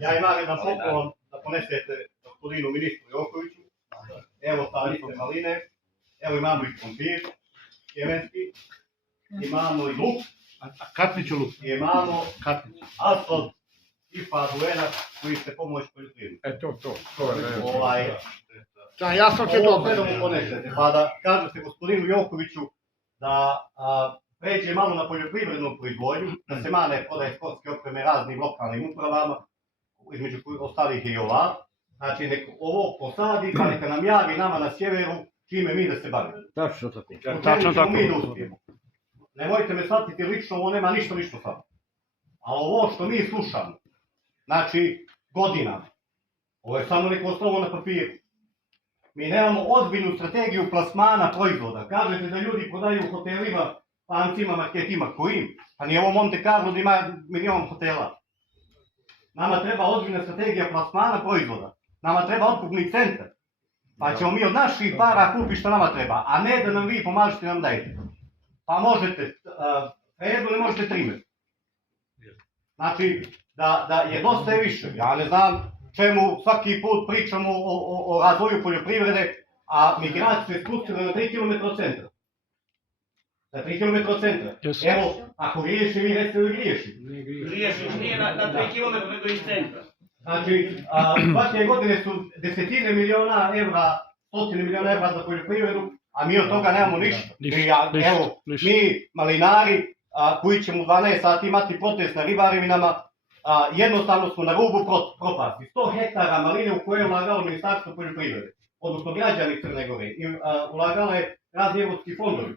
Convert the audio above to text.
Ja imam jedan poklon da ponesete gospodinu ministru Jokoviću. Evo tarifom haline, evo imamo i krompir, jemenski, imamo i luk, Katniću luk. imamo asfalt i paduena koji se pomoć poljoprivredu. Da, jasno će Ovo to. sve da mu ponesete, pa da kažete gospodinu Jokoviću da pređe malo na poljoprivrednu proizvodnju, da se mane prodaje sportske opreme raznim lokalnim upravama, između ostalih i ova. Znači, nek ovo posadi, pa neka nam javi nama na sjeveru čime mi da se bavimo. Tačno tako. U čemu ćemo mi da uspijemo. Nemojte me shvatiti lično, ovo nema ništa lično sad. A ovo što mi slušamo, znači godinama, ovo je samo neko slovo na papiru. Mi nemamo ozbiljnu strategiju plasmana proizvoda. Kažete da ljudi prodaju u hotelima, lancima, marketima, kojim? Pa nije ovo Monte Carlo da ima milion hotela. Nama treba ozbiljna strategija plasmana proizvoda. Nama treba otkupni centar. Pa ćemo mi od naših para kupiti što nama treba, a ne da nam vi pomažete i nam dajete. Pa možete, jedno ne možete 3 metra. Znači, da je dosta i više. Ja ne znam čemu svaki put pričamo o razvoju poljoprivrede, a migracije se spustile na 3 km od centra. Na 3 km od centra. Evo, ako griješi, vi recite da griješi. Griješiš, nije na 3 km nego iz centra. Znači, svake godine su desetine miliona evra, stotine miliona evra za poljoprivredu, a mi od toga nemamo ništa. Evo, mi malinari koji ćemo u 12 sati imati protest na ribarevinama, jednostavno smo na rubu propasti. 100 hektara maline u koje je ulagalo Ministarstvo poljoprivrede, odnosno građani Crne Gore, ulagale razni evropski fondovi.